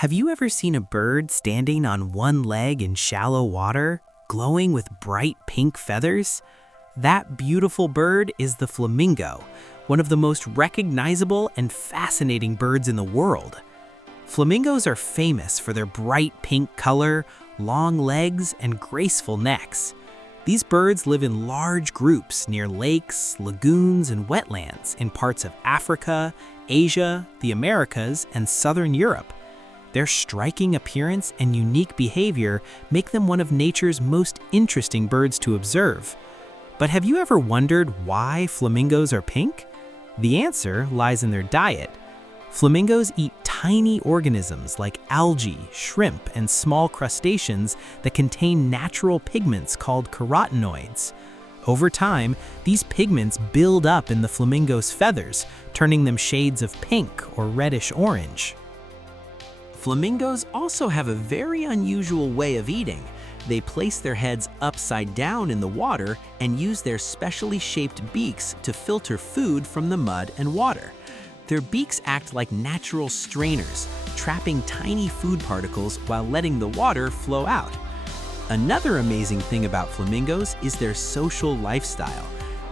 Have you ever seen a bird standing on one leg in shallow water, glowing with bright pink feathers? That beautiful bird is the flamingo, one of the most recognizable and fascinating birds in the world. Flamingos are famous for their bright pink color, long legs, and graceful necks. These birds live in large groups near lakes, lagoons, and wetlands in parts of Africa, Asia, the Americas, and Southern Europe. Their striking appearance and unique behavior make them one of nature's most interesting birds to observe. But have you ever wondered why flamingos are pink? The answer lies in their diet. Flamingos eat tiny organisms like algae, shrimp, and small crustaceans that contain natural pigments called carotenoids. Over time, these pigments build up in the flamingo's feathers, turning them shades of pink or reddish orange. Flamingos also have a very unusual way of eating. They place their heads upside down in the water and use their specially shaped beaks to filter food from the mud and water. Their beaks act like natural strainers, trapping tiny food particles while letting the water flow out. Another amazing thing about flamingos is their social lifestyle.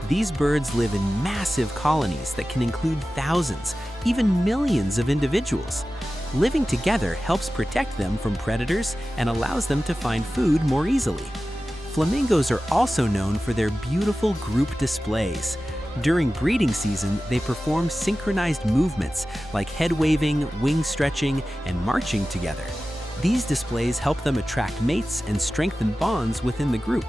These birds live in massive colonies that can include thousands, even millions of individuals. Living together helps protect them from predators and allows them to find food more easily. Flamingos are also known for their beautiful group displays. During breeding season, they perform synchronized movements like head waving, wing stretching, and marching together. These displays help them attract mates and strengthen bonds within the group.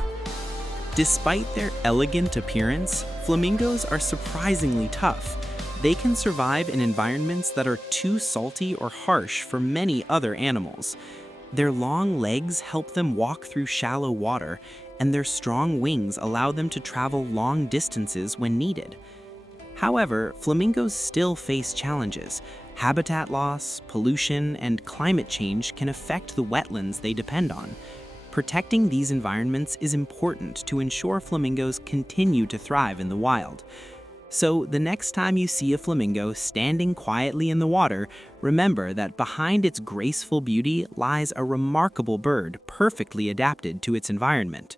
Despite their elegant appearance, flamingos are surprisingly tough. They can survive in environments that are too salty or harsh for many other animals. Their long legs help them walk through shallow water, and their strong wings allow them to travel long distances when needed. However, flamingos still face challenges. Habitat loss, pollution, and climate change can affect the wetlands they depend on. Protecting these environments is important to ensure flamingos continue to thrive in the wild. So the next time you see a flamingo standing quietly in the water, remember that behind its graceful beauty lies a remarkable bird perfectly adapted to its environment.